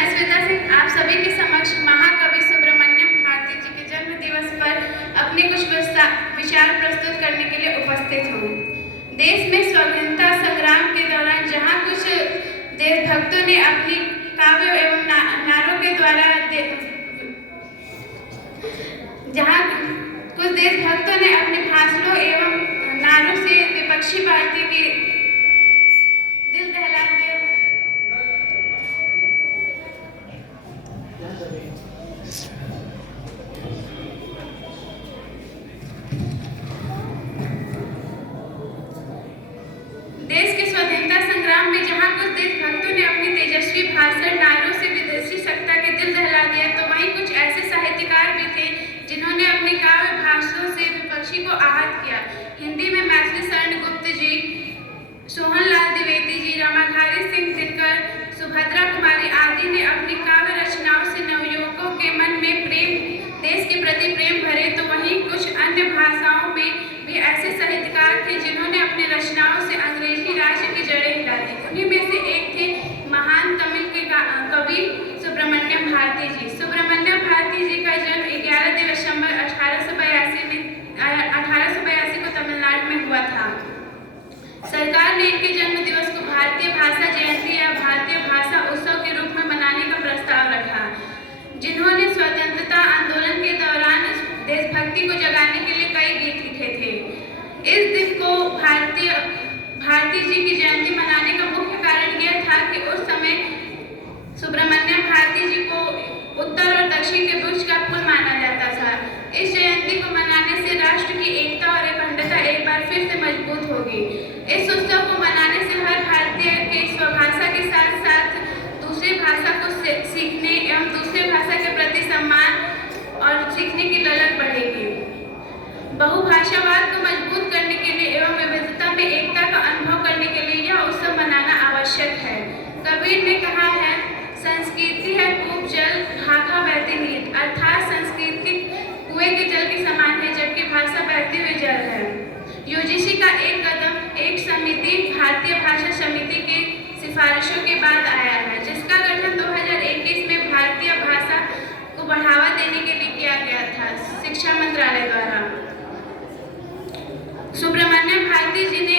मैं श्वेता सिंह आप सभी के समक्ष महाकवि सुब्रमण्यम भारती जी के जन्म दिवस पर अपने कुछ विचार प्रस्तुत करने के लिए उपस्थित हूँ। देश में स्वाधीनता संग्राम के दौरान जहाँ कुछ देशभक्तों ने अपनी काव्यों एवं नारों के द्वारा अपने भाषणों एवं नारों से विपक्षी पार्टी के दिल दहला दिया। देश के स्वतंत्रता संग्राम में जहां कुछ देशभक्तों ने अपनी तेजस्वी भाषण नारों से विदेशी सत्ता के दिल दहला दिया, तो वहीं कुछ ऐसे साहित्यकार भी थे जिन्होंने अपने काव्य भाषणों से विपक्षी को आहत किया। हिंदी में मैथिली शरण गुप्त जी, सोहनलाल द्विवेदी जी, रामाधारी सिंह दिनकर, सुभद्रा कुमारी आदि ने अपनी काव्य रचनाओं से नवयुवकों के मन में प्रेम, देश के प्रति प्रेम भरे। तो वहीं कुछ अन्य भाषाओं में भी ऐसे साहित्यकार थे जिन्होंने अपनी रचनाओं से अंग्रेजी राज्य की जड़ें हिला दी। उन्हीं में से एक थे महान तमिल के कवि सुब्रमण्यम भारती जी। सुब्रमण्यम भारती जी का जन्म 11 दिसंबर 1882 को तमिलनाडु में हुआ था। सरकार ने इनके जन्म दिवस को भारतीय भाषा जयंती या भारतीय भाषा उत्सव के रूप में मनाने का प्रस्ताव रखा। जिन्होंने स्वतंत्रता आंदोलन के दौरान देशभक्ति को जगाने के लिए कई गीत लिखे थे। इस दिन को भारती जी की जयंती मनाने का मुख्य कारण यह था कि उस समय सुब्रमण्यम भारती जी को उत्तर और दक्षिण के वृक्ष का फूल माना जाता था। इस जयंती को मनाने से राष्ट्र की एकता और अखंडता एक बार फिर से मजबूत होगी। इस उत्सव को मनाने से हर भारतीय के स्वभाषा के साथ साथ दूसरी भाषा को सीखने एवं दूसरी भाषा के प्रति सम्मान और सीखने की ललक बढ़ेगी। बहुभाषावाद को मजबूत करने के लिए एवं विविधता में एकता का अनुभव करने के लिए यह उत्सव मनाना आवश्यक है। कबीर ने कहा है, संस्कृति है खूब जल भाखा बहती नीर, अर्थात संस्कृति कुएं के जल के समान है जबकि भाषा बहते हुए जल है। यूजीसी का एक कदम एक समिति भारतीय भाषा समिति की सिफारिशों के बाद आया है, जिसका गठन 2021 में भारतीय भाषा को बढ़ावा देने के लिए किया गया था शिक्षा मंत्रालय द्वारा। सुब्रमण्यम भारती जी ने